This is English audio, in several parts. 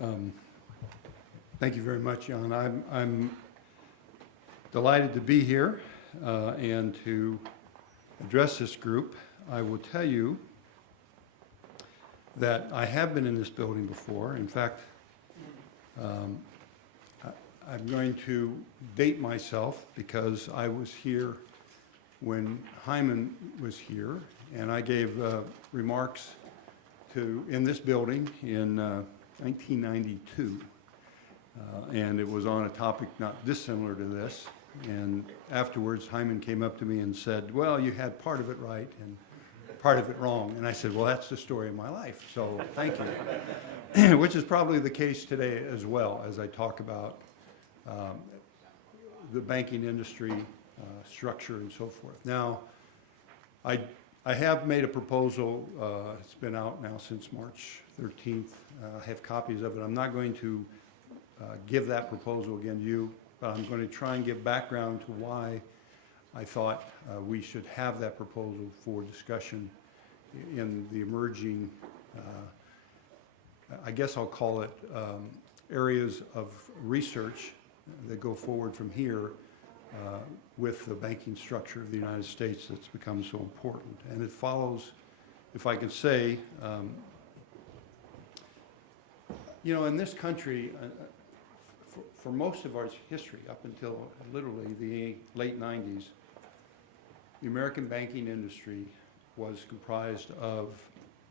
Um, Thank you very much, Jan. I'm delighted to be here and to address this group. I will tell you that I have been in this building before. In fact, I'm going to date myself because I was here when Hyman was here, and I gave remarks in this building in 1992. And it was on a topic not dissimilar to this. And afterwards, Hyman came up to me and said, well, you had part of it right and part of it wrong. And I said, well, that's the story of my life, so thank you. Which is probably the case today as well, as I talk about the banking industry structure and so forth. Now, I have made a proposal. It's been out now since March 13th. I have copies of it. I'm not going to give that proposal again to you, but I'm going to try and give background to why I thought we should have that proposal for discussion in the emerging, I guess I'll call it areas of research that go forward from here with the banking structure of the United States that's become so important. And it follows, if I could say, you know, in this country, for most of our history, up until literally the late 90s, the American banking industry was comprised of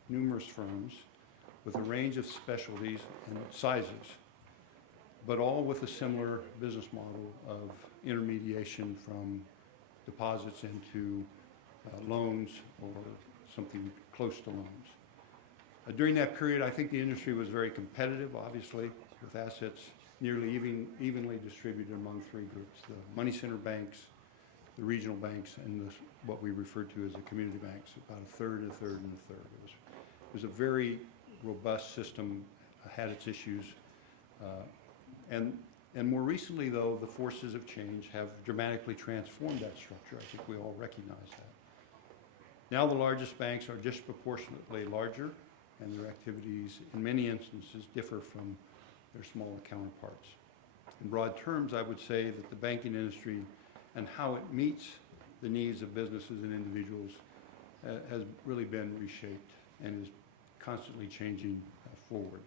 numerous firms with a range of specialties and sizes, but all with a similar business model of intermediation from deposits into loans or something close to loans. During that period, I think the industry was very competitive, obviously, with assets nearly evenly distributed among three groups: the money center banks, the regional banks, and what we refer to as the community banks, about a third, and a third, and a third. It was a very robust system, had its issues. And more recently, though, the forces of change have dramatically transformed that structure. I think we all recognize that. Now the largest banks are disproportionately larger, and their activities, in many instances, differ from their smaller counterparts. In broad terms, I would say that the banking industry and how it meets the needs of businesses and individuals has really been reshaped and is constantly changing forward.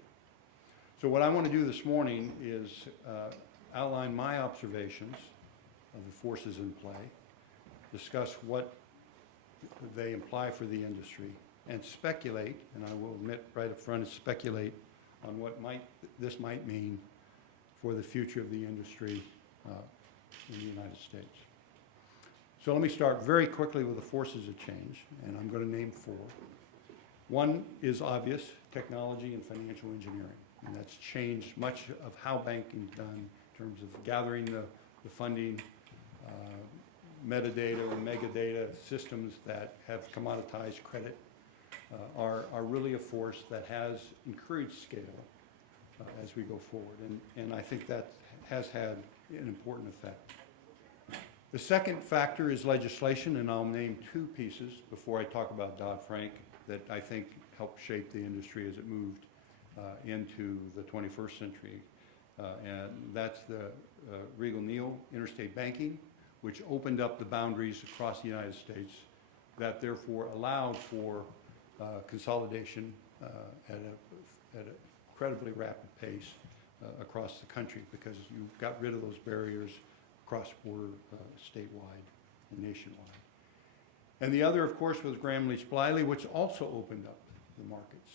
So what I want to do this morning is outline my observations of the forces in play, discuss what they imply for the industry, and speculate, and I will admit right up front, speculate on what this might mean for the future of the industry in the United States. So let me start very quickly with the forces of change, and I'm going to name four. One is obvious: technology and financial engineering, and that's changed much of how banking is done in terms of gathering the funding, metadata and megadata systems that have commoditized credit. Are really a force that has encouraged scale as we go forward. And I think that has had an important effect. The second factor is legislation, and I'll name two pieces before I talk about Dodd-Frank that I think helped shape the industry as it moved into the 21st century. And that's the Regal-Neal interstate banking, which opened up the boundaries across the United States that therefore allowed for consolidation at an incredibly rapid pace across the country, because you got rid of those barriers cross-border, statewide, and nationwide. And the other, of course, was Gramm-Leach-Bliley, which also opened up the markets,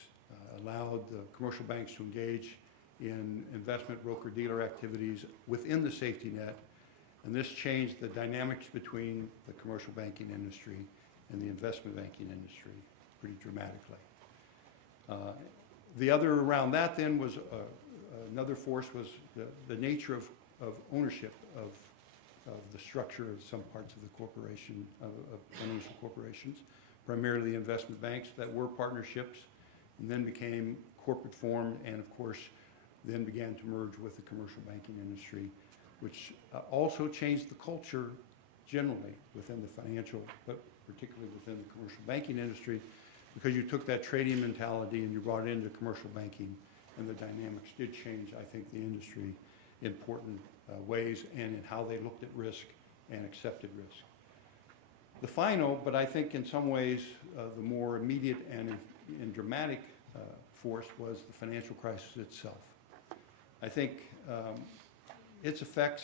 allowed the commercial banks to engage in investment broker-dealer activities within the safety net, and this changed the dynamics between the commercial banking industry and the investment banking industry pretty dramatically. The other around that then was another force was the nature of ownership of the structure of some parts of the corporation, of financial corporations, primarily investment banks that were partnerships and then became corporate form, and of course then began to merge with the commercial banking industry, which also changed the culture generally within the financial, but particularly within the commercial banking industry, because you took that trading mentality and you brought it into commercial banking and the dynamics did change, I think, the industry in important ways and in how they looked at risk and accepted risk. The final, but I think in some ways the more immediate and dramatic force was the financial crisis itself. I think its effects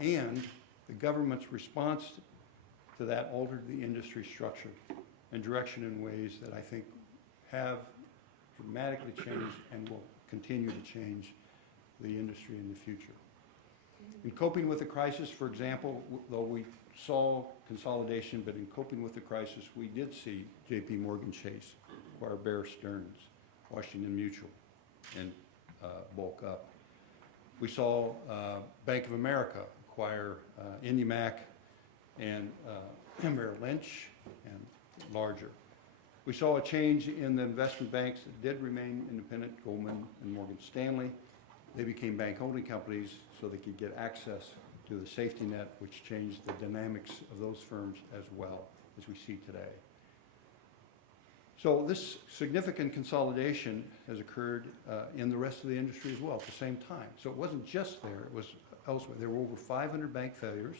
and the government's response to that altered the industry structure and direction in ways that I think have dramatically changed and will continue to change the industry in the future. In coping with the crisis, for example, though we saw consolidation, but in coping with the crisis, we did see J.P. Morgan Chase acquire Bear Stearns, Washington Mutual, and bulk up. We saw Bank of America acquire IndyMac and Merrill Lynch and larger. We saw a change in the investment banks that did remain independent, Goldman and Morgan Stanley. They became bank holding companies so they could get access to the safety net, which changed the dynamics of those firms as well as we see today. So this significant consolidation has occurred in the rest of the industry as well at the same time. So it wasn't just there, it was elsewhere. There were over 500 bank failures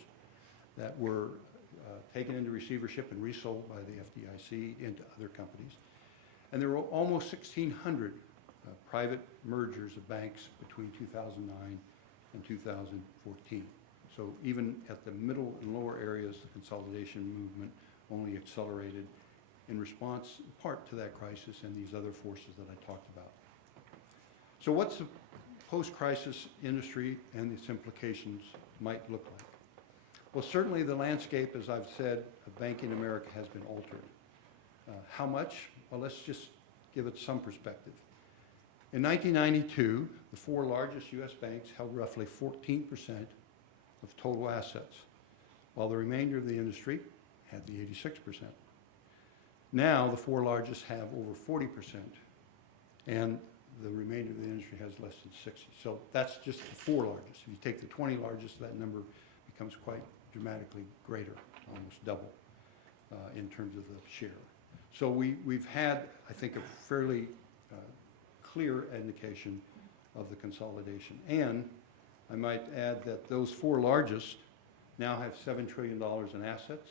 that were taken into receivership and resold by the FDIC into other companies. And there were almost 1,600 private mergers of banks between 2009 and 2014. So even at the middle and lower areas, the consolidation movement only accelerated in response, in part to that crisis and these other forces that I talked about. So what's the post-crisis industry and its implications might look like? Well, certainly the landscape, as I've said, of banking in America has been altered. How much? Well, let's just give it some perspective. In 1992, the four largest U.S. banks held roughly 14% of total assets, while the remainder of the industry had the 86%. Now, the four largest have over 40%, and the remainder of the industry has less than 60. So that's just the four largest. If you take the 20 largest, that number becomes quite dramatically greater, almost double in terms of the share. So we've had, I think, a fairly clear indication of the consolidation. And I might add that those four largest now have $7 trillion in assets,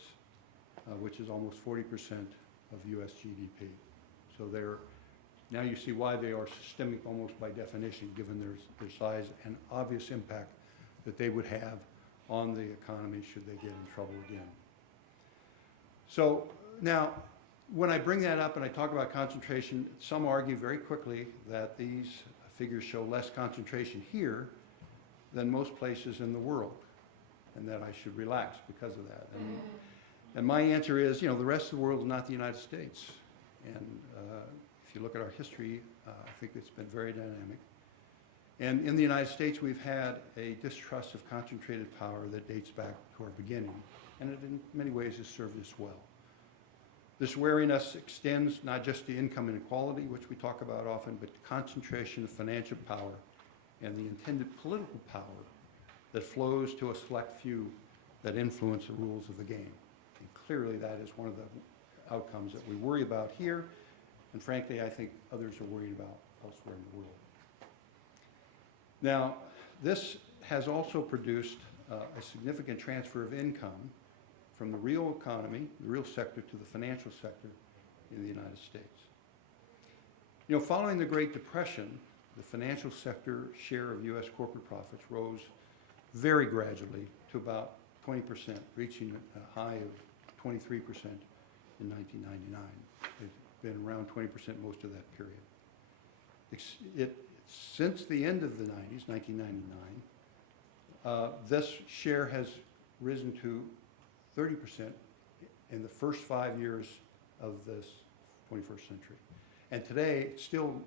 which is almost 40% of U.S. GDP. So now you see why they are systemic almost by definition, given their size and obvious impact that they would have on the economy should they get in trouble again. So now, when I bring that up and I talk about concentration, some argue very quickly that these figures show less concentration here than most places in the world, and that I should relax because of that. And my answer is, the rest of the world is not the United States. And if you look at our history, I think it's been very dynamic. And in the United States, we've had a distrust of concentrated power that dates back to our beginning, and it in many ways has served us well. This wariness extends not just to income inequality, which we talk about often, but to concentration of financial power and the intended political power that flows to a select few that influence the rules of the game. And clearly that is one of the outcomes that we worry about here, and frankly, I think others are worried about elsewhere in the world. Now, this has also produced a significant transfer of income from the real economy, the real sector, to the financial sector in the United States. Following the Great Depression, the financial sector share of U.S. corporate profits rose very gradually to about 20%, reaching a high of 23% in 1999. It's been around 20% most of that period. Since the end of the 90s, 1999, this share has risen to 30% in the first 5 years of this 21st century. And today, it still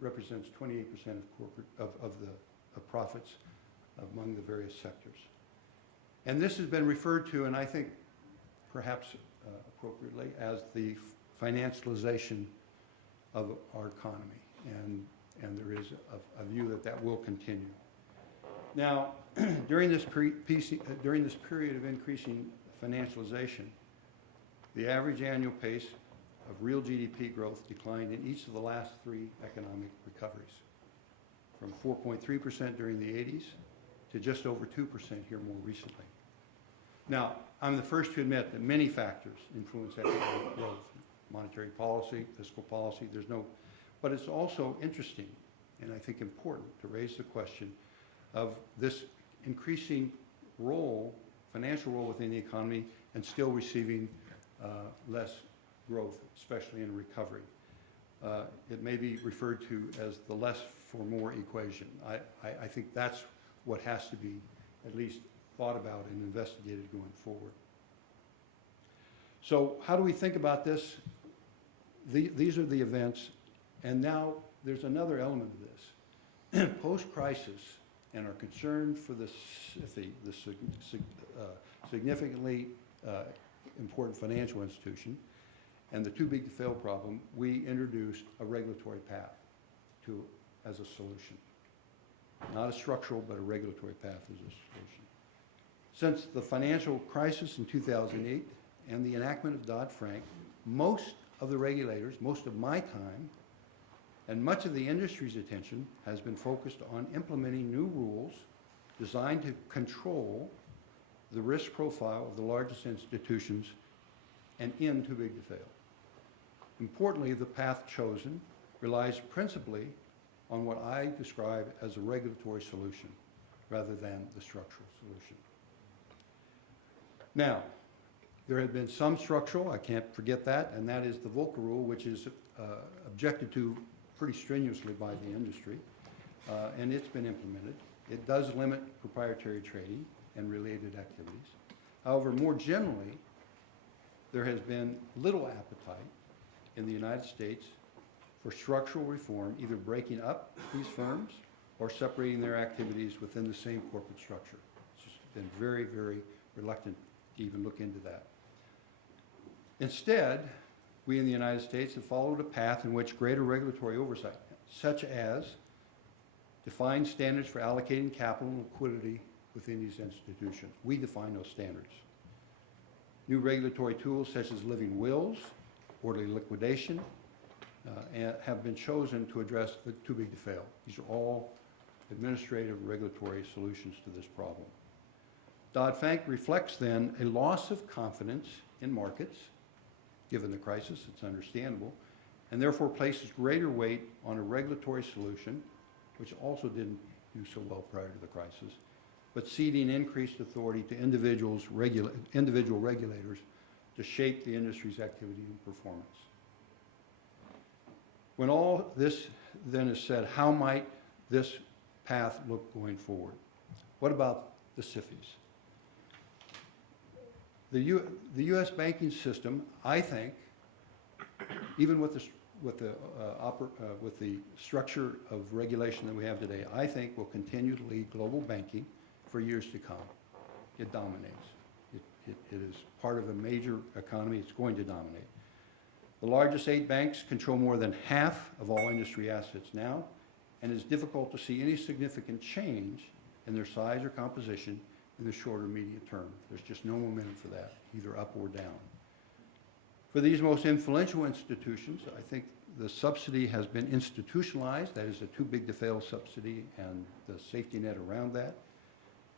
represents 28% of the profits among the various sectors. And this has been referred to, and I think perhaps appropriately, as the financialization of our economy. And there is a view that will continue. Now, during this period of increasing financialization, the average annual pace of real GDP growth declined in each of the last 3 economic recoveries, from 4.3% during the 80s to just over 2% here more recently. Now, I'm the first to admit that many factors influence economic growth, monetary policy, fiscal policy, but it's also interesting and I think important to raise the question of this increasing role, financial role within the economy, and still receiving less growth, especially in recovery. It may be referred to as the less for more equation. I think that's what has to be at least thought about and investigated going forward. So how do we think about this? These are the events, and now there's another element of this. Post-crisis, and our concern for the significantly important financial institution and the too big to fail problem, we introduced a regulatory path as a solution. Not a structural, but a regulatory path as a solution. Since the financial crisis in 2008 and the enactment of Dodd-Frank, most of the regulators, most of my time, and much of the industry's attention has been focused on implementing new rules designed to control the risk profile of the largest institutions and end too big to fail. Importantly, the path chosen relies principally on what I describe as a regulatory solution rather than the structural solution. Now, there had been some structural, I can't forget that, and that is the Volcker Rule, which is objected to pretty strenuously by the industry, and it's been implemented. It does limit proprietary trading and related activities. However, more generally, there has been little appetite in the United States for structural reform, either breaking up these firms or separating their activities within the same corporate structure. It's just been very, very reluctant to even look into that. Instead, we in the United States have followed a path in which greater regulatory oversight, such as defined standards for allocating capital and liquidity within these institutions. We define those standards. New regulatory tools such as living wills, orderly liquidation, have been chosen to address the too big to fail. These are all administrative regulatory solutions to this problem. Dodd-Frank reflects then a loss of confidence in markets. Given the crisis, it's understandable, and therefore places greater weight on a regulatory solution, which also didn't do so well prior to the crisis, but ceding increased authority to individual regulators to shape the industry's activity and performance. When all this then is said, how might this path look going forward? What about the SIFIs? The U.S. banking system, I think, even with the structure of regulation that we have today, I think will continue to lead global banking for years to come. It dominates. It is part of a major economy. It's going to dominate. The largest 8 banks control more than half of all industry assets now, and it's difficult to see any significant change in their size or composition in the short or medium term. There's just no momentum for that, either up or down. For these most influential institutions, I think the subsidy has been institutionalized, that is a too big to fail subsidy and the safety net around that,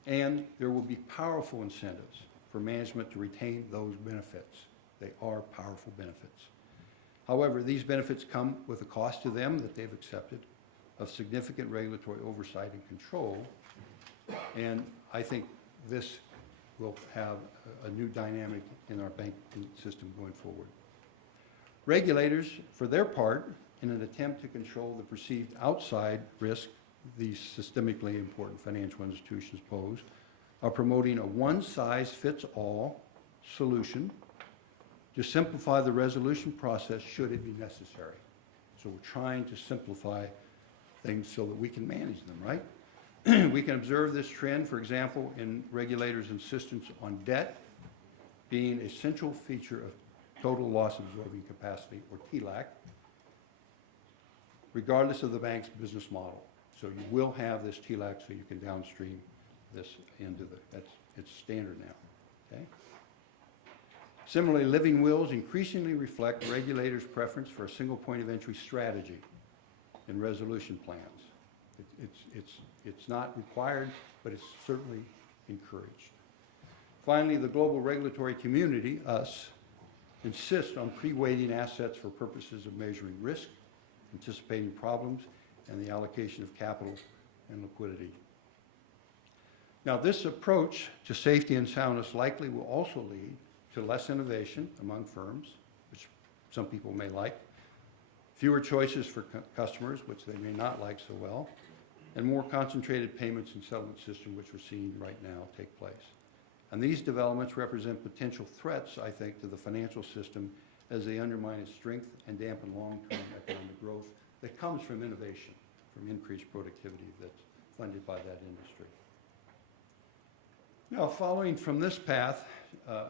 and there will be powerful incentives for management to retain those benefits. They are powerful benefits. However, these benefits come with a cost to them that they've accepted of significant regulatory oversight and control, and I think this will have a new dynamic in our banking system going forward. Regulators, for their part, in an attempt to control the perceived outside risk these systemically important financial institutions pose, are promoting a one-size-fits-all solution to simplify the resolution process should it be necessary. So we're trying to simplify things so that we can manage them, right? We can observe this trend, for example, in regulators' insistence on debt being a central feature of total loss absorbing capacity, or TLAC, regardless of the bank's business model. So you will have this TLAC so you can downstream this into it's standard now, okay? Similarly, living wills increasingly reflect regulators' preference for a single point of entry strategy in resolution plans. It's not required, but it's certainly encouraged. Finally, the global regulatory community, us, insist on pre-weighting assets for purposes of measuring risk, anticipating problems, and the allocation of capital and liquidity. Now, this approach to safety and soundness likely will also lead to less innovation among firms, which some people may like, fewer choices for customers, which they may not like so well, and more concentrated payments and settlement system, which we're seeing right now take place. And these developments represent potential threats, I think, to the financial system as they undermine its strength and dampen long-term economic growth that comes from innovation, from increased productivity that's funded by that industry. Now, following from this path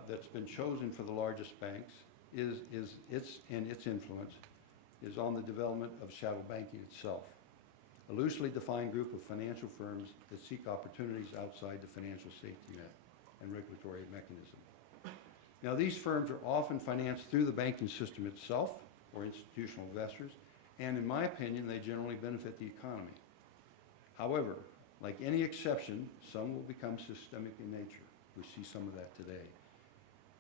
that's been chosen for the largest banks is its influence is on the development of shadow banking itself, a loosely defined group of financial firms that seek opportunities outside the financial safety net and regulatory mechanism. Now, these firms are often financed through the banking system itself or institutional investors, and in my opinion, they generally benefit the economy. However, like any exception, some will become systemic in nature. We see some of that today,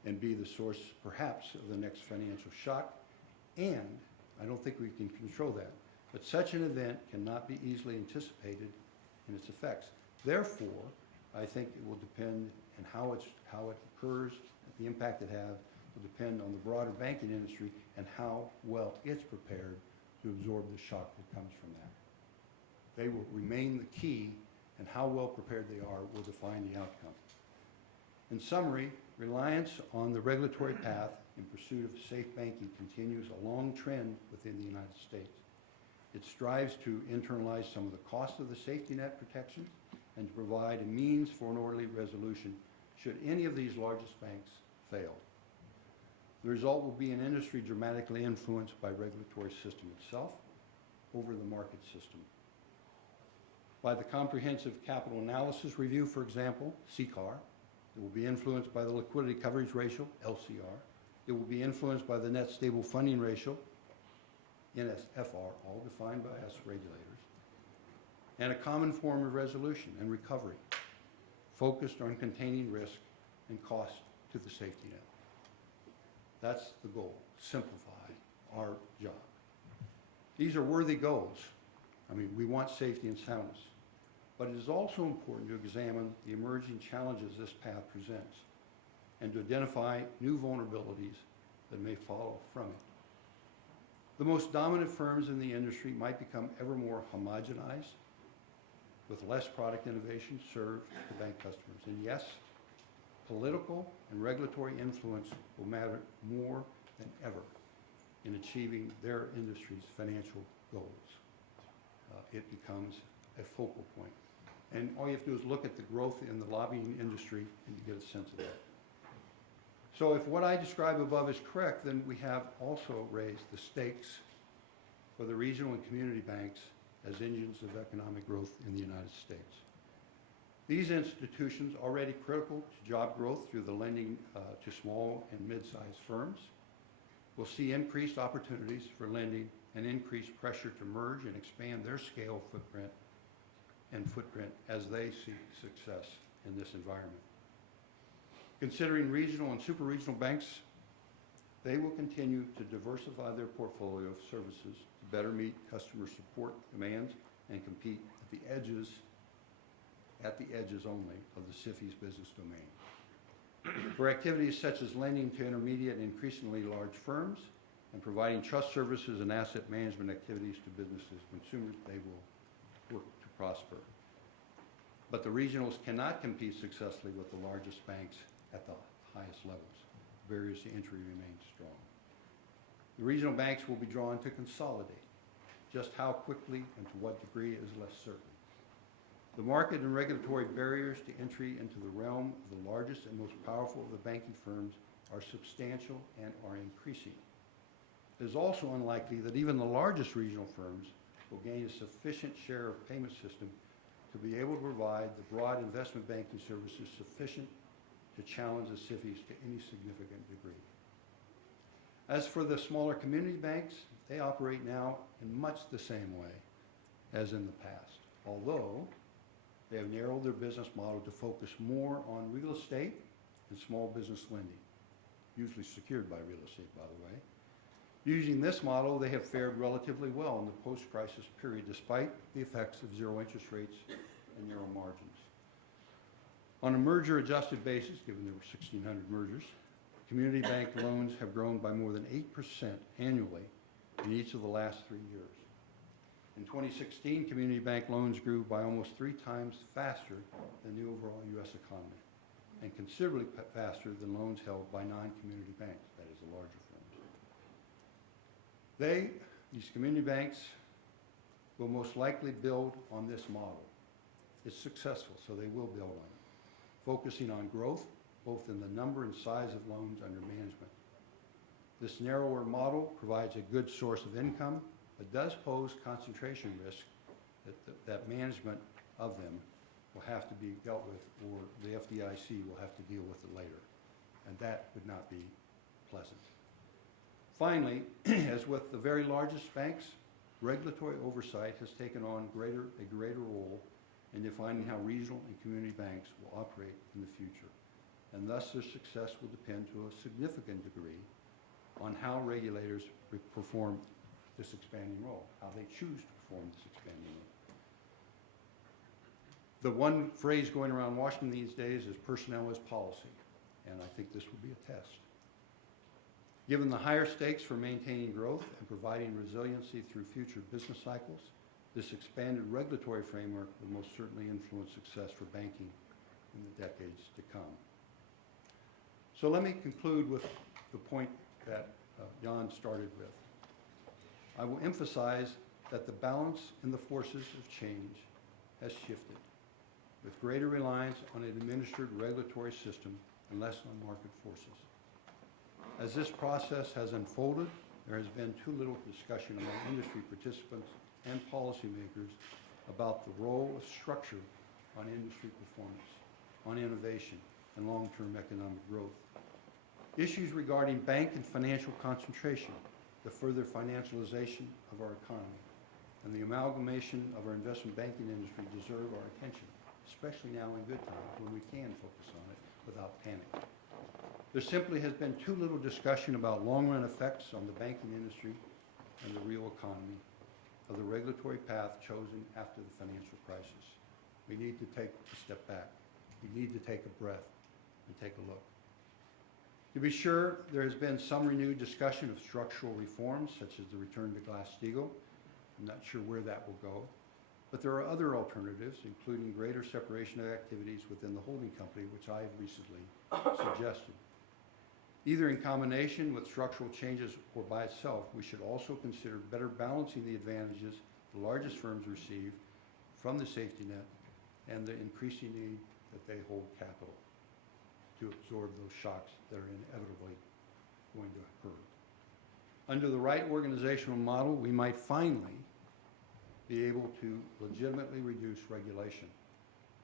and be the source, perhaps, of the next financial shock, and I don't think we can control that, but such an event cannot be easily anticipated in its effects. Therefore, I think it will depend on how it occurs, the impact it has will depend on the broader banking industry and how well it's prepared to absorb the shock that comes from that. They will remain the key, and how well prepared they are will define the outcome. In summary, reliance on the regulatory path in pursuit of safe banking continues a long trend within the United States. It strives to internalize some of the cost of the safety net protections and to provide a means for an orderly resolution should any of these largest banks fail. The result will be an industry dramatically influenced by regulatory system itself over the market system. By the Comprehensive Capital Analysis Review, for example, CCAR, it will be influenced by the Liquidity Coverage Ratio, LCR. It will be influenced by the Net Stable Funding Ratio, NSFR, all defined by us regulators, and a common form of resolution and recovery focused on containing risk and cost to the safety net. That's the goal, simplify our job. These are worthy goals. I mean, we want safety and soundness, but it is also important to examine the emerging challenges this path presents and to identify new vulnerabilities that may follow from it. The most dominant firms in the industry might become ever more homogenized with less product innovation served to bank customers. And yes, political and regulatory influence will matter more than ever in achieving their industry's financial goals. It becomes a focal point. And all you have to do is look at the growth in the lobbying industry and you get a sense of that. So if what I describe above is correct, then we have also raised the stakes for the regional and community banks as engines of economic growth in the United States. These institutions, already critical to job growth through the lending to small and mid-sized firms, will see increased opportunities for lending and increased pressure to merge and expand their scale footprint as they seek success in this environment. Considering regional and super-regional banks, they will continue to diversify their portfolio of services to better meet customer support demands and compete at the edges only of the SIFI's business domain. For activities such as lending to intermediate and increasingly large firms and providing trust services and asset management activities to businesses and consumers, they will work to prosper. But the regionals cannot compete successfully with the largest banks at the highest levels. Barriers to entry remain strong. The regional banks will be drawn to consolidate. Just how quickly and to what degree is less certain. The market and regulatory barriers to entry into the realm of the largest and most powerful of the banking firms are substantial and are increasing. It is also unlikely that even the largest regional firms will gain a sufficient share of payment system to be able to provide the broad investment banking services sufficient to challenge the SIFIs to any significant degree. As for the smaller community banks, they operate now in much the same way as in the past, although they have narrowed their business model to focus more on real estate and small business lending, usually secured by real estate, by the way. Using this model, they have fared relatively well in the post-crisis period, despite the effects of zero interest rates and narrow margins. On a merger-adjusted basis, given there were 1,600 mergers, community bank loans have grown by more than 8% annually in each of the last 3 years. In 2016, community bank loans grew by almost 3 times faster than the overall U.S. economy, and considerably faster than loans held by non-community banks, that is, the larger firms. These community banks, will most likely build on this model. It's successful, so they will build on it, focusing on growth, both in the number and size of loans under management. This narrower model provides a good source of income, but does pose concentration risk that management of them will have to be dealt with, or the FDIC will have to deal with it later, and that would not be pleasant. Finally, as with the very largest banks, regulatory oversight has taken on a greater role in defining how regional and community banks will operate in the future, and thus their success will depend to a significant degree on how regulators perform this expanding role, how they choose to perform this expanding role. The one phrase going around Washington these days is personnel is policy, and I think this will be a test. Given the higher stakes for maintaining growth and providing resiliency through future business cycles, this expanded regulatory framework will most certainly influence success for banking in the decades to come. So let me conclude with the point that Jan started with. I will emphasize that the balance in the forces of change has shifted, with greater reliance on an administered regulatory system and less on market forces. As this process has unfolded, there has been too little discussion among industry participants and policymakers about the role of structure on industry performance, on innovation, and long-term economic growth. Issues regarding bank and financial concentration, the further financialization of our economy, and the amalgamation of our investment banking industry deserve our attention, especially now in good times when we can focus on it without panic. There simply has been too little discussion about long-run effects on the banking industry and the real economy of the regulatory path chosen after the financial crisis. We need to take a step back. We need to take a breath and take a look. To be sure, there has been some renewed discussion of structural reforms, such as the return to Glass-Steagall. I'm not sure where that will go. But there are other alternatives, including greater separation of activities within the holding company, which I have recently suggested. Either in combination with structural changes or by itself, we should also consider better balancing the advantages the largest firms receive from the safety net and the increasing need that they hold capital to absorb those shocks that are inevitably going to occur. Under the right organizational model, we might finally be able to legitimately reduce regulation,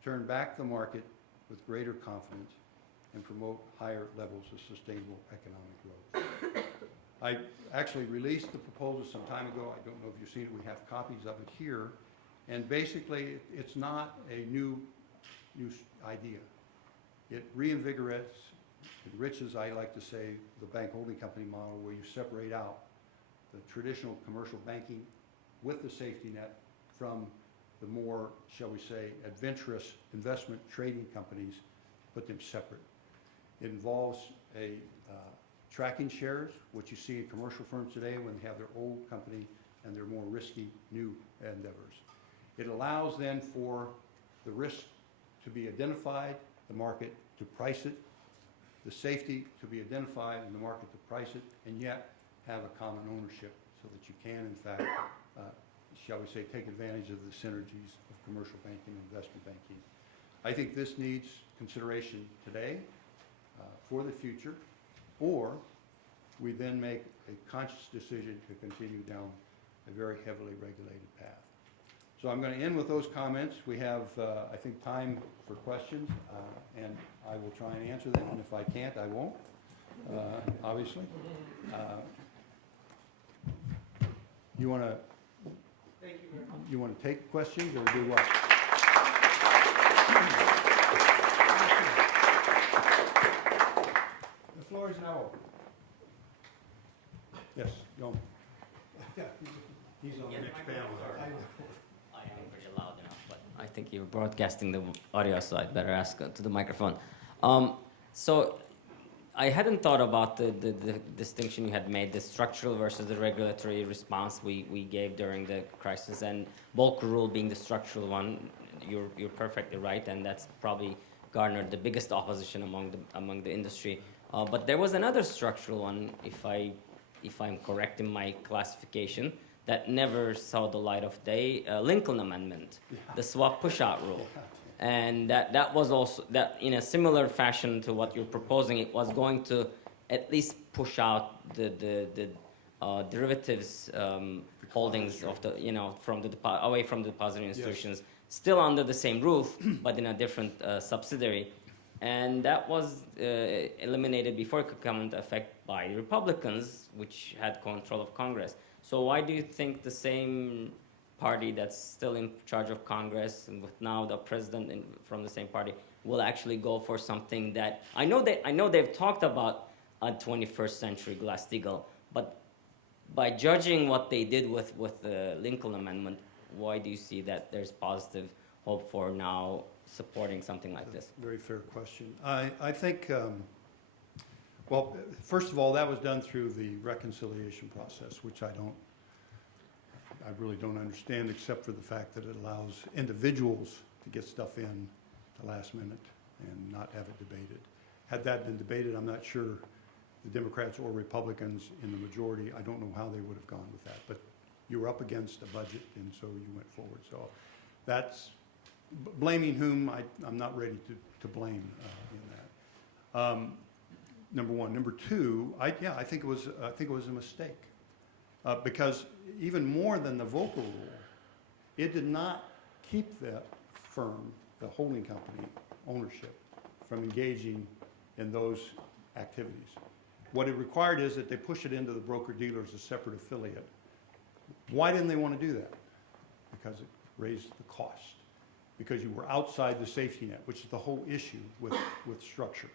turn back the market with greater confidence, and promote higher levels of sustainable economic growth. I actually released the proposal some time ago. I don't know if you've seen it. We have copies of it here. And basically, it's not a new idea. It reinvigorates, enriches, I like to say, the bank holding company model, where you separate out the traditional commercial banking with the safety net from the more, shall we say, adventurous investment trading companies, put them separate. It involves tracking shares, what you see in commercial firms today when they have their old company and their more risky new endeavors. It allows then for the risk to be identified, the market to price it, the safety to be identified, and the market to price it, and yet have a common ownership so that you can, in fact, shall we say, take advantage of the synergies of commercial banking and investment banking. I think this needs consideration today for the future, or we then make a conscious decision to continue down a very heavily regulated path. So I'm going to end with those comments. We have, I think, time for questions, and I will try and answer them, and if I can't, I won't, obviously. You want to? Thank you very much. You want to take questions or do what? The floor is now open. Yes, go. He's on the next panel. I am pretty loud enough, but I think you're broadcasting the audio, so I'd better ask to the microphone. So I hadn't thought about the distinction you had made, the structural versus the regulatory response we gave during the crisis, and bulk rule being the structural one. You're perfectly right, and that's probably garnered the biggest opposition among the industry. But there was another structural one, if I'm correct in my classification, that never saw the light of day, Lincoln Amendment, the swap push-out rule. And that was also, that in a similar fashion to what you're proposing, it was going to at least push out the derivatives holdings of the, from the away from the depository institutions, still under the same roof, but in a different subsidiary. And that was eliminated before it could come into effect by the Republicans, which had control of Congress. So why do you think the same party that's still in charge of Congress, and with now the president from the same party, will actually go for something that I know they've talked about a 21st century Glass-Steagall, but by judging what they did with the Lincoln Amendment, why do you see that there's positive hope for now supporting something like this? Very fair question. I think, well, first of all, that was done through the reconciliation process, which I really don't understand, except for the fact that it allows individuals to get stuff in the last minute and not have it debated. Had that been debated, I'm not sure the Democrats or Republicans in the majority, I don't know how they would have gone with that. But you were up against a budget, and so you went forward. So that's blaming whom, I'm not ready to blame in that. Number one. Number two, I think it was a mistake. Because even more than the vocal rule, it did not keep the firm, the holding company ownership, from engaging in those activities. What it required is that they push it into the broker-dealer as a separate affiliate. Why didn't they want to do that? Because it raised the cost. Because you were outside the safety net, which is the whole issue with structure.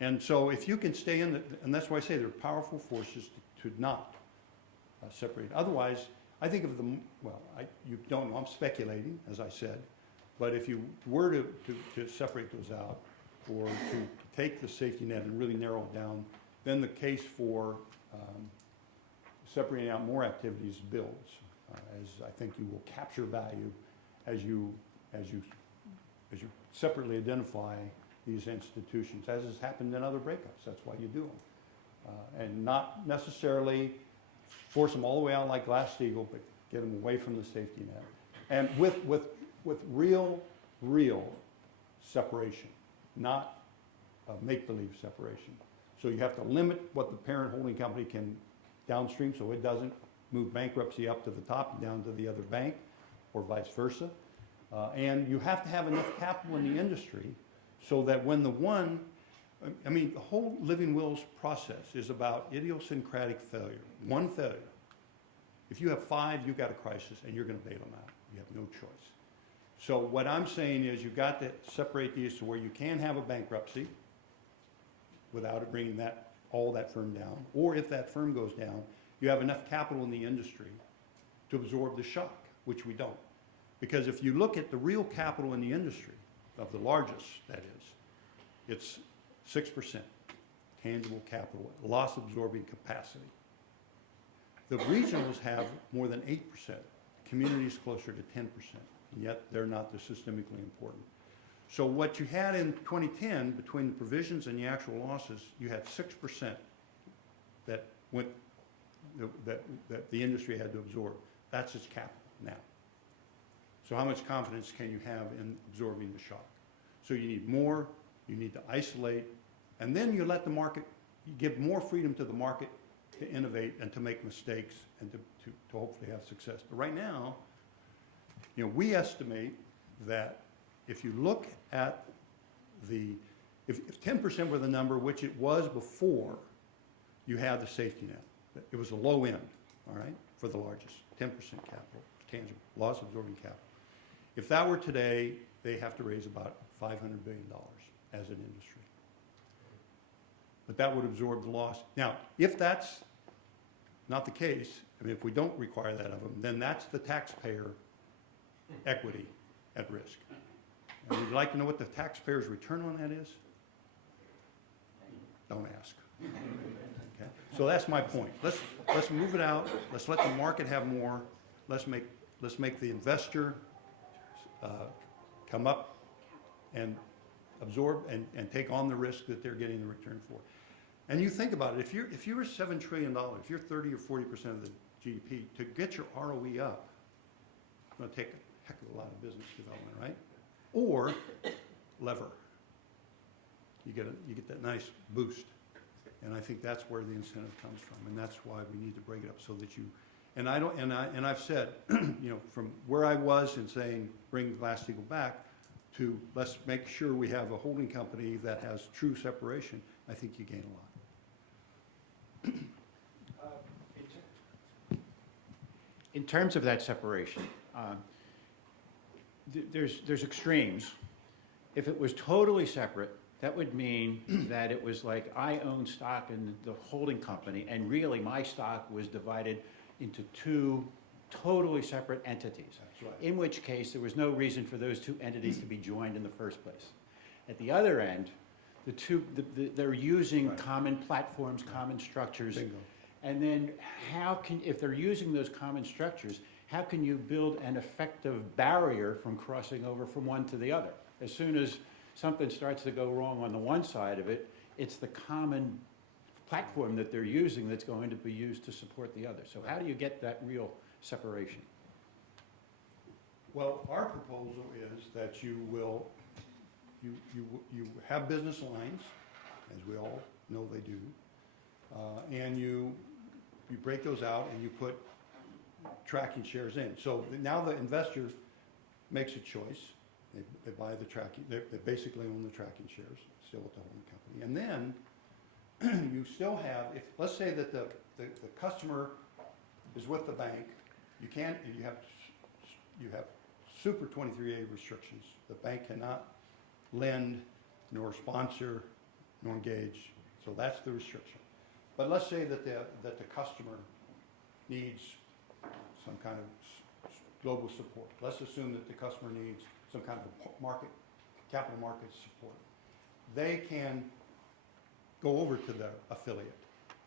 And so if you can stay in, and that's why I say there are powerful forces to not separate. Otherwise, I think of them, well, you don't know, I'm speculating, as I said, but if you were to separate those out, or to take the safety net and really narrow it down, then the case for separating out more activities builds, as I think you will capture value as you separately identify these institutions, as has happened in other breakups. That's why you do them. And not necessarily force them all the way out like Glass-Steagall, but get them away from the safety net. And with real separation, not make-believe separation. So you have to limit what the parent holding company can downstream so it doesn't move bankruptcy up to the top and down to the other bank, or vice versa. And you have to have enough capital in the industry so that when the whole living wills process is about idiosyncratic failure, one failure. If you have 5, you've got a crisis and you're going to bail them out. You have no choice. So what I'm saying is you've got to separate these to where you can have a bankruptcy without it bringing all that firm down. Or if that firm goes down, you have enough capital in the industry to absorb the shock, which we don't. Because if you look at the real capital in the industry, of the largest, that is, it's 6% tangible capital, loss absorbing capacity. The regionals have more than 8%, communities closer to 10%, and yet they're not the systemically important. So what you had in 2010, between the provisions and the actual losses, you had 6% that the industry had to absorb. That's its capital now. So how much confidence can you have in absorbing the shock? So you need more, you need to isolate, and then you let the market, you give more freedom to the market to innovate and to make mistakes and to hopefully have success. But right now, You know, we estimate that if you look at if 10% were the number, which it was before you had the safety net, it was a low end, all right, for the largest, 10% capital, tangible, loss absorbing capital. If that were today, they have to raise about $500 billion as an industry. But that would absorb the loss. Now, if that's not the case, I mean, if we don't require that of them, then that's the taxpayer equity at risk. And would you like to know what the taxpayer's return on that is? Don't ask. Okay? So that's my point. Let's move it out. Let's let the market have more. Let's make the investor come up and absorb and take on the risk that they're getting the return for. And you think about it, if you're $7 trillion, if you're 30 or 40% of the GDP, to get your ROE up, it's going to take a heck of a lot of business development, right? Or lever. You get that nice boost. And I think that's where the incentive comes from, and that's why we need to break it up so that you, and I've said, you know, from where I was in saying bring Glass-Steagall back to let's make sure we have a holding company that has true separation, I think you gain a lot. In terms of that separation, there's extremes. If it was totally separate, that would mean that it was like I own stock in the holding company, and really my stock was divided into two totally separate entities. That's right. In which case, there was no reason for those two entities to be joined in the first place. At the other end, they're using Right. common platforms, common structures. Bingo. And then if they're using those common structures, how can you build an effective barrier from crossing over from one to the other? As soon as something starts to go wrong on the one side of it, it's the common platform that they're using that's going to be used to support the other. So how do you get that real separation? Well, our proposal is that you have business lines, as we all know they do, and you break those out and you put tracking shares in. So now the investor makes a choice. They buy the tracking, they basically own the tracking shares, still with the holding company. And then you still have, let's say that the customer is with the bank, you have super 23A restrictions. The bank cannot lend, nor sponsor, nor engage. So that's the restriction. But let's say that the customer needs some kind of global support. Let's assume that the customer needs some kind of capital markets support. They can go over to the affiliate.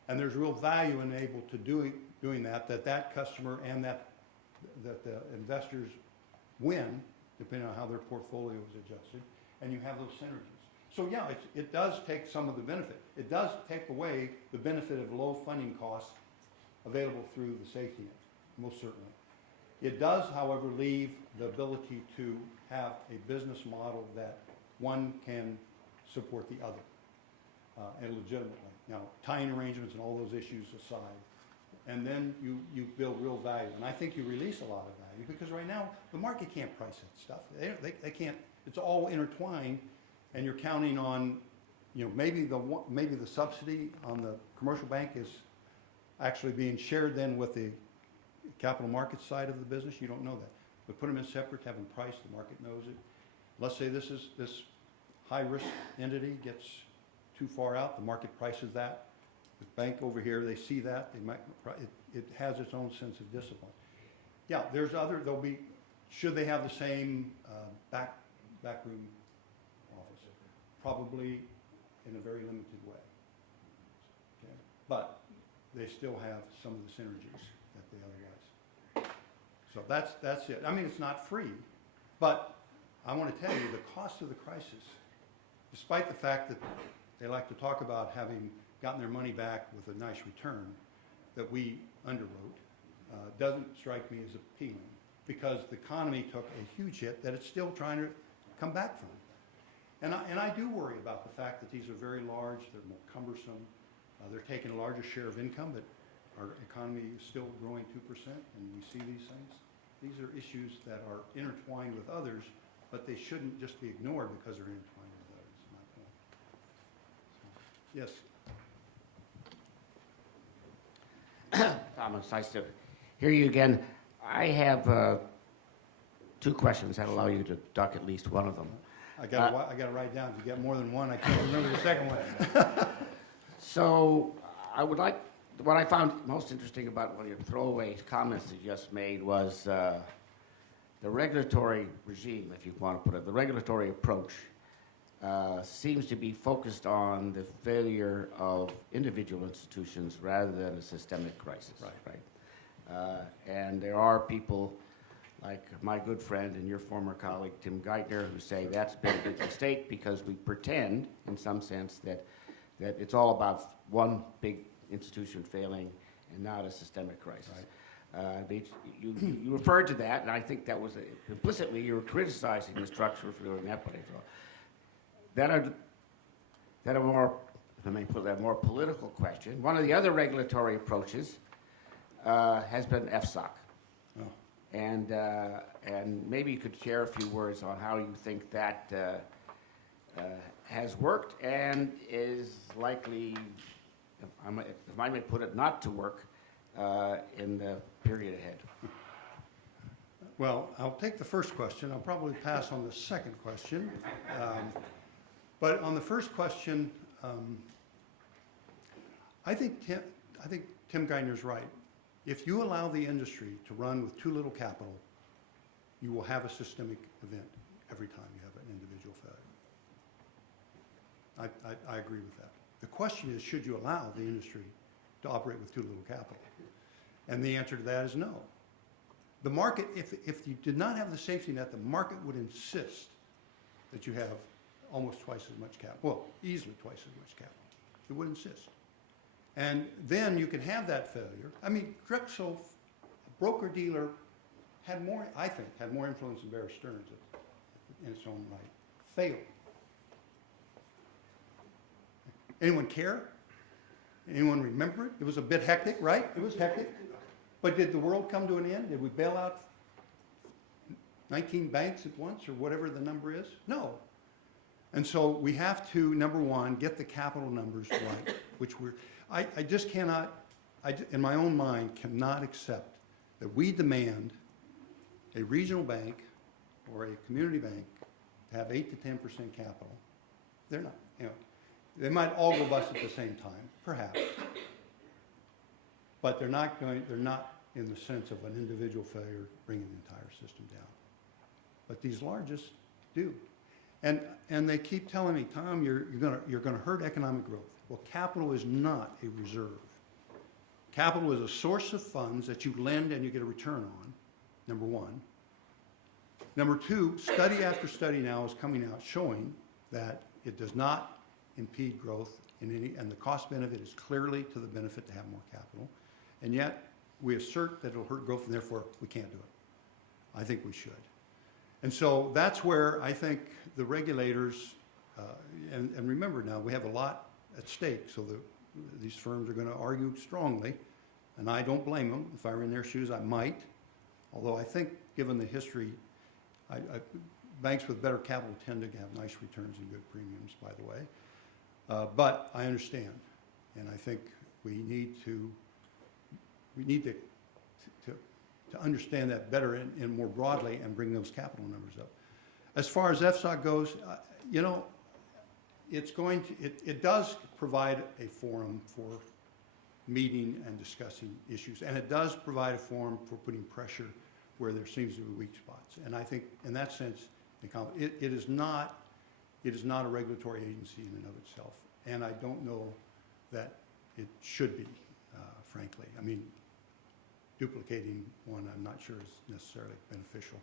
And there's real value in able to doing that customer and that the investors win, depending on how their portfolio is adjusted, and you have those synergies. So yeah, it does take some of the benefit. It does take away the benefit of low funding costs available through the safety net, most certainly. It does, however, leave the ability to have a business model that one can support the other, and legitimately. Now, tying arrangements and all those issues aside, and then you build real value. And I think you release a lot of value, because right now, the market can't price that stuff. They can't, it's all intertwined, and you're counting on, you know, maybe the subsidy on the commercial bank is actually being shared then with the capital markets side of the business. You don't know that. But put them in separate, have them priced, the market knows it. Let's say this high-risk entity gets too far out, the market prices that. The bank over here, they see that, it has its own sense of discipline. Yeah, there'll be, should they have the same backroom office? Probably in a very limited way. Okay? But they still have some of the synergies that they otherwise. So that's it. I mean, it's not free, but I want to tell you the cost of the crisis, despite the fact that they like to talk about having gotten their money back with a nice return that we underwrote, doesn't strike me as appealing, because the economy took a huge hit that it's still trying to come back from. And I do worry about the fact that these are very large, they're more cumbersome, they're taking a larger share of income, but our economy is still growing 2%, and we see these things. These are issues that are intertwined with others, but they shouldn't just be ignored because they're intertwined with others, is my point. So, yes. Thomas, nice to hear you again. I have two questions that allow you to duck at least one of them. I gotta write down. If you get more than one, I can't remember the second one. So I would like, what I found most interesting about one of your throwaway comments that you just made was the regulatory regime, if you want to put it, the regulatory approach seems to be focused on the failure of individual institutions rather than a systemic crisis. Right. And there are people like my good friend and your former colleague Tim Geithner who say that's been a big mistake because we pretend, in some sense, that it's all about one big institution failing and not a systemic crisis. Right. You referred to that, and I think that was implicitly you were criticizing the structure for doing that. But that are more, if I may put that, more political question. One of the other regulatory approaches has been FSOC. Oh. And maybe you could share a few words on how you think that has worked and is likely, if I may put it, not to work in the period ahead. Well, I'll take the first question. I'll probably pass on the second question. But on the first question, I think Tim Geithner's right. If you allow the industry to run with too little capital, you will have a systemic event every time you have an individual failure. I agree with that. The question is, should you allow the industry to operate with too little capital? And the answer to that is no. The market, if you did not have the safety net, the market would insist that you have almost twice as much capital. Well, easily twice as much capital. It would insist. And then you can have that failure. I mean, Drexel, a broker-dealer, had more, I think, had more influence than Bear Stearns in its own right. Failed. Anyone care? Anyone remember it? It was a bit hectic, right? It was hectic. But did the world come to an end? Did we bail out 19 banks at once or whatever the number is? No. And so we have to, number one, get the capital numbers right, which I just cannot, in my own mind, cannot accept that we demand a regional bank or a community bank to have 8 to 10% capital. They're not, they might all go bust at the same time, perhaps. But they're not in the sense of an individual failure bringing the entire system down. But these largest do. And they keep telling me, Tom, you're gonna hurt economic growth. Well, capital is not a reserve. Capital is a source of funds that you lend and you get a return on, number one. Number two, study after study now is coming out showing that it does not impede growth in any, and the cost benefit is clearly to the benefit to have more capital. And yet, we assert that it'll hurt growth and therefore we can't do it. I think we should. And so that's where I think the regulators, and remember now, we have a lot at stake, so these firms are going to argue strongly, and I don't blame them. If I were in their shoes, I might. Although I think, given the history, banks with better capital tend to have nice returns and good premiums, by the way. But I understand, and I think we need to understand that better and more broadly and bring those capital numbers up. As far as FSOC goes, it does provide a forum for meeting and discussing issues, and it does provide a forum for putting pressure where there seems to be weak spots. And I think, in that sense, it is not a regulatory agency in and of itself, and I don't know that it should be, frankly. I mean, duplicating one, I'm not sure is necessarily beneficial.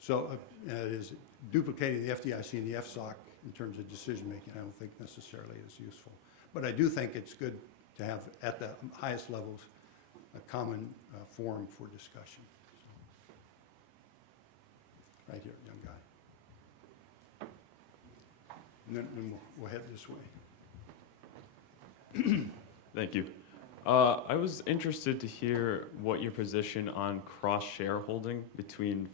So it is duplicating the FDIC and the FSOC in terms of decision making, I don't think necessarily is useful. But I do think it's good to have, at the highest levels, a common forum for discussion. So, right here, young guy. And then we'll head this way. Thank you. I was interested to hear what your position on cross-shareholding between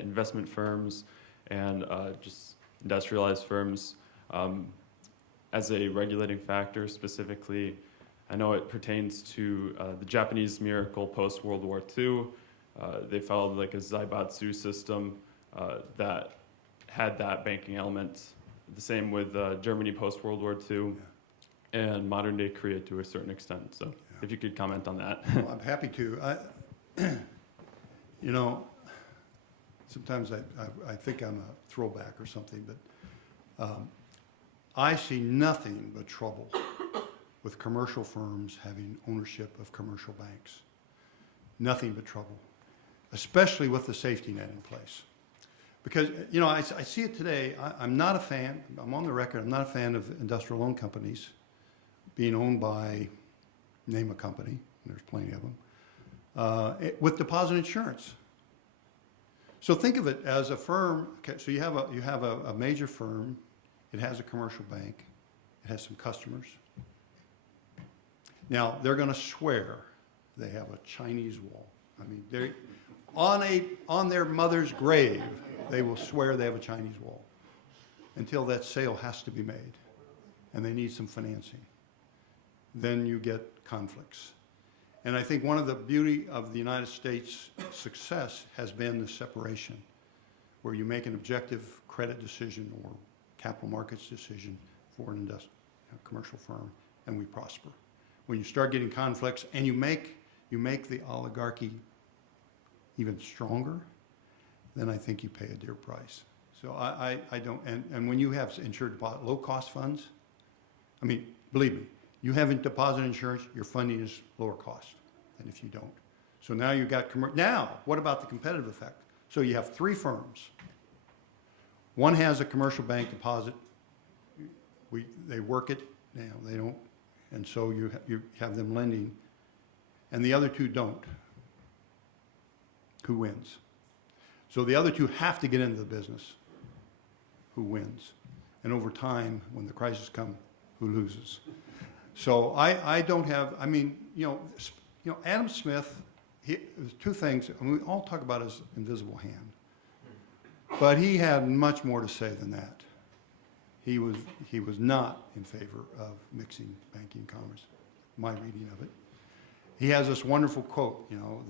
investment firms and just industrialized firms as a regulating factor. Specifically, I know it pertains to the Japanese miracle post-World War II. They followed like a zaibatsu system that had that banking element. The same with Germany post-World War II and modern-day Korea to a certain extent. So if you could comment on that. Well, I'm happy to. You know, sometimes I think I'm a throwback or something, but I see nothing but trouble with commercial firms having ownership of commercial banks. Nothing but trouble, especially with the safety net in place. Because, you know, I see it today. I'm not a fan, I'm on the record, I'm not a fan of industrial loan companies being owned by, name a company, there's plenty of them, with deposit insurance. So think of it as a firm. Okay, so you have a major firm. It has a commercial bank. It has some customers. Now they're going to swear they have a Chinese wall. I mean, they on their mother's grave, they will swear they have a Chinese wall until that sale has to be made, and they need some financing. Then you get conflicts. And I think one of the beauty of the United States' success has been the separation, where you make an objective credit decision or capital markets decision for an commercial firm, and we prosper. When you start getting conflicts and you make the oligarchy even stronger, then I think you pay a dear price. So I don't, and when you have insured deposit, low-cost funds, I mean, believe me, you have deposit insurance, your funding is lower cost than if you don't. So now you've got, now, what about the competitive effect? So you have three firms. One has a commercial bank deposit. They work it, they don't, and so you have them lending, and the other two don't. Who wins? So the other two have to get into the business. Who wins? And over time, when the crisis comes, who loses? So I don't have, I mean, you know, Adam Smith, there's two things, and we all talk about his invisible hand, but he had much more to say than that. He was not in favor of mixing banking and commerce, my reading of it. He has this wonderful quote, you know,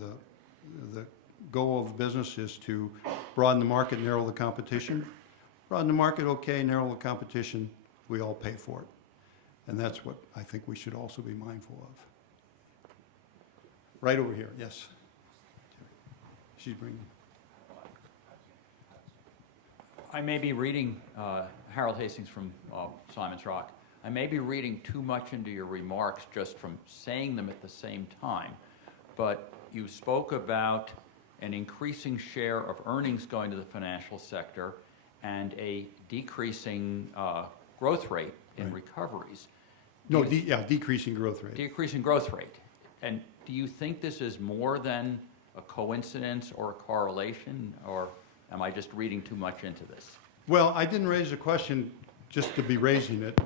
the goal of business is to broaden the market, narrow the competition. Broaden the market, okay, narrow the competition, we all pay for it. And that's what I think we should also be mindful of. Right over here, yes. She's bringing. I may be reading, Harold Hastings from Simon's Rock. I may be reading too much into your remarks just from saying them at the same time, but you spoke about an increasing share of earnings going to the financial sector and a decreasing growth rate in recoveries. No, decreasing growth rate. Decreasing growth rate. And do you think this is more than a coincidence or a correlation, or am I just reading too much into this? Well, I didn't raise the question just to be raising it.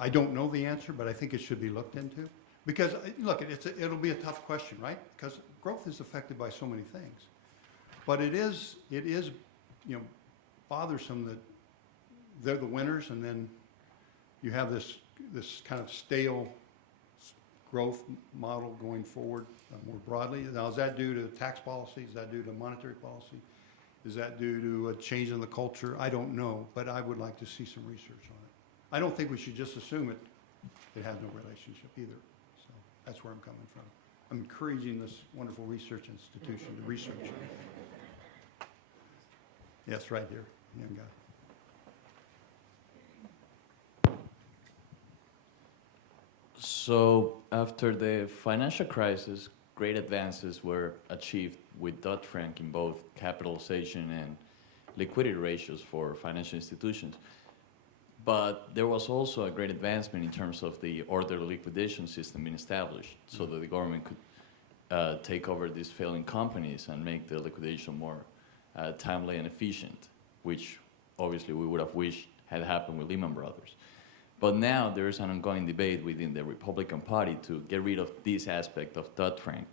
I don't know the answer, but I think it should be looked into. Because, look, it'll be a tough question, right? Because growth is affected by so many things. But it is, you know, bothersome that they're the winners, and then you have this kind of stale growth model going forward more broadly. Now, is that due to tax policy? Is that due to monetary policy? Is that due to a change in the culture? I don't know, but I would like to see some research on it. I don't think we should just assume it has no relationship either. So that's where I'm coming from. I'm encouraging this wonderful research institution to research it. Yes, right here, young guy. So after the financial crisis, great advances were achieved with Dodd-Frank in both capitalization and liquidity ratios for financial institutions. But there was also a great advancement in terms of the orderly liquidation system being established so that the government could take over these failing companies and make the liquidation more timely and efficient, which obviously we would have wished had happened with Lehman Brothers. But now there's an ongoing debate within the Republican Party to get rid of this aspect of Dodd-Frank.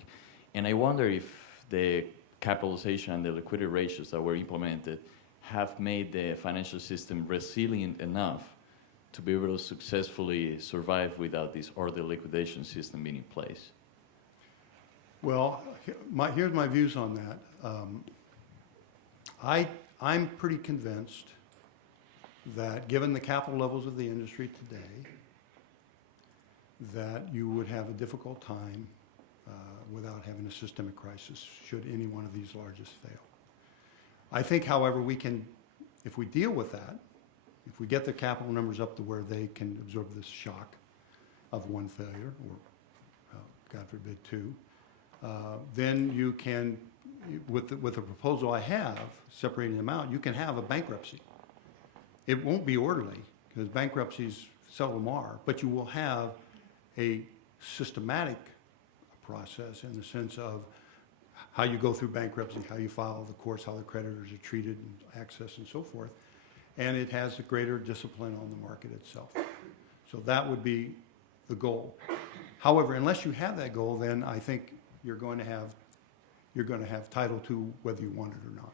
And I wonder if the capitalization and the liquidity ratios that were implemented have made the financial system resilient enough to be able to successfully survive without this orderly liquidation system being in place. Well, here's my views on that. I'm pretty convinced that given the capital levels of the industry today, that you would have a difficult time without having a systemic crisis should any one of these largest fail. I think, however, we can, if we deal with that, if we get the capital numbers up to where they can absorb this shock of one failure, or God forbid two, then you can, with the proposal I have, separating them out, you can have a bankruptcy. It won't be orderly, because bankruptcies seldom are, but you will have a systematic process in the sense of how you go through bankruptcy, how you file the courts, how the creditors are treated, and access, and so forth. And it has a greater discipline on the market itself. So that would be the goal. However, unless you have that goal, then I think you're going to have Title II whether you want it or not.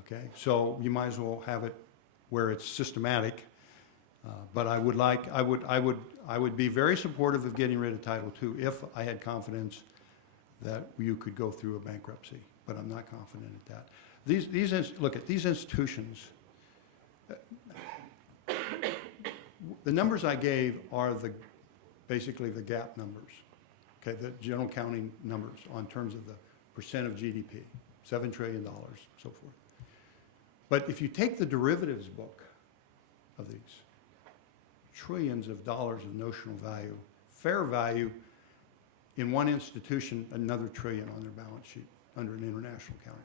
Okay, so you might as well have it where it's systematic. But I would be very supportive of getting rid of Title II if I had confidence that you could go through a bankruptcy. But I'm not confident at that. Look at these institutions. The numbers I gave are basically the GAAP numbers. Okay, the general accounting numbers on terms of the percent of GDP, $7 trillion, so forth. But if you take the derivatives book of these, trillions of dollars of notional value, fair value in one institution, another trillion on their balance sheet under an international accounting.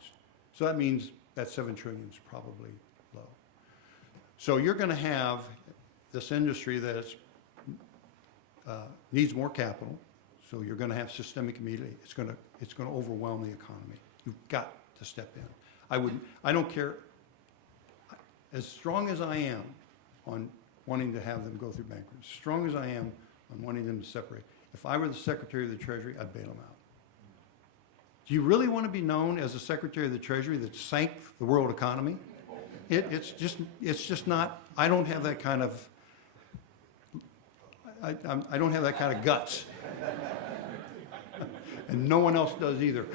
So that means that 7 trillion is probably low. So you're going to have this industry that needs more capital. So you're going to have systemic immediately. It's going to overwhelm the economy. You've got to step in. I don't care. As strong as I am on wanting to have them go through bankruptcy, as strong as I am on wanting them to separate, if I were the Secretary of the Treasury, I'd bail them out. Do you really want to be known as the Secretary of the Treasury that sank the world economy? It's just not. I don't have that kind of. I don't have that kind of guts, and no one else does either.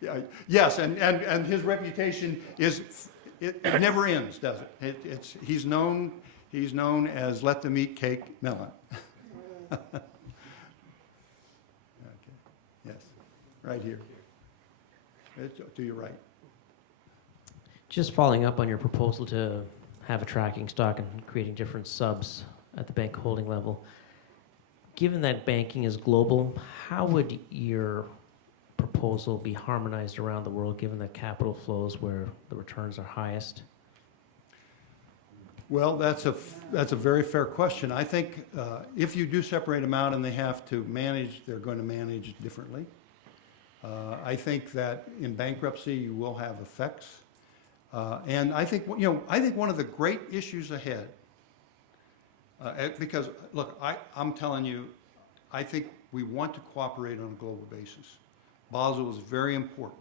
Yeah, yes, and his reputation is it never ends, does it? He's known as let them eat cake melon. Okay. Yes, right here. It's to your right. Just following up on your proposal to have a tracking stock and creating different subs at the bank holding level. Given that banking is global, how would your proposal be harmonized around the world, given the capital flows where the returns are highest? Well, that's a very fair question. I think if you do separate them out and they have to manage, they're going to manage differently. I think that in bankruptcy you will have effects, and I think one of the great issues ahead, because look, I'm telling you, I think we want to cooperate on a global basis. Basel is very important.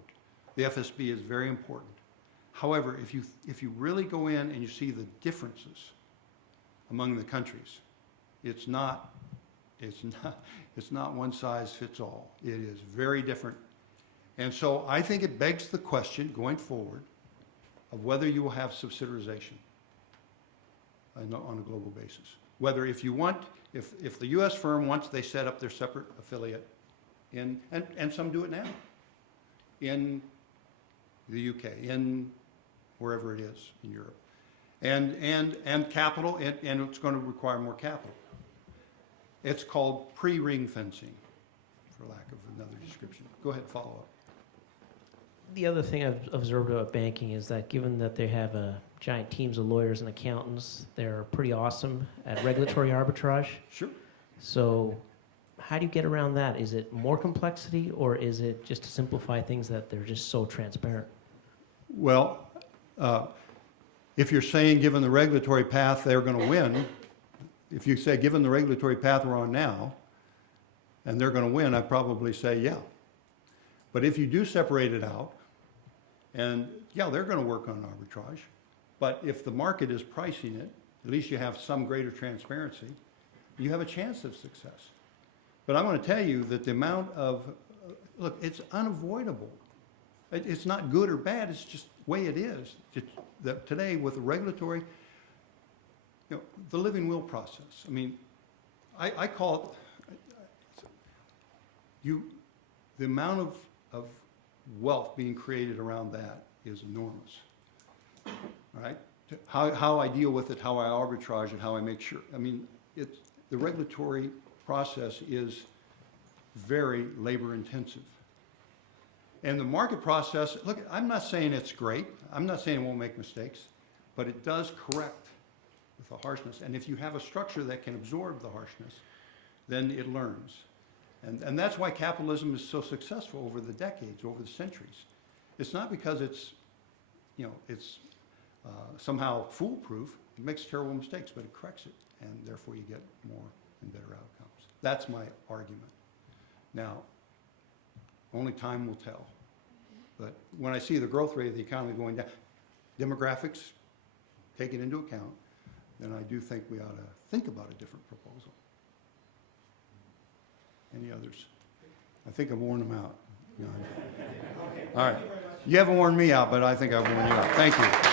The FSB is very important. However, if you really go in and you see the differences among the countries, it's not one size fits all. It is very different. And so I think it begs the question going forward of whether you will have subsidiarization on a global basis. Whether if the U.S. firm, once they set up their separate affiliate and some do it now, in the UK, in wherever it is in Europe, and capital, and it's going to require more capital. It's called pre-ring fencing, for lack of another description. Go ahead, follow up. The other thing I've observed about banking is that given that they have giant teams of lawyers and accountants, they're pretty awesome at regulatory arbitrage. Sure. So how do you get around that? Is it more complexity, or is it just to simplify things that they're just so transparent? Well, If you're saying, given the regulatory path, they're going to win, if you say, given the regulatory path we're on now, and they're going to win, I'd probably say, yeah. But if you do separate it out, and yeah, they're going to work on arbitrage, but if the market is pricing it, at least you have some greater transparency, you have a chance of success. But I want to tell you that the amount of, look, it's unavoidable. It's not good or bad, it's just the way it is. That today with the regulatory, the living will process. I mean, I call it, the amount of wealth being created around that is enormous, all right? How I deal with it, how I arbitrage it, how I make sure, I mean, the regulatory process is very labor intensive. And the market process, look, I'm not saying it's great, I'm not saying it won't make mistakes, but it does correct with the harshness. And if you have a structure that can absorb the harshness, then it learns. And that's why capitalism is so successful over the decades, over the centuries. It's not because it's somehow foolproof. It makes terrible mistakes, but it corrects it, and therefore you get more and better outcomes. That's my argument. Now, only time will tell. But when I see the growth rate of the economy going down, demographics taken into account, then I do think we ought to think about a different proposal. Any others? I think I've worn them out. All right. You haven't worn me out, but I think I've worn you out. Thank you.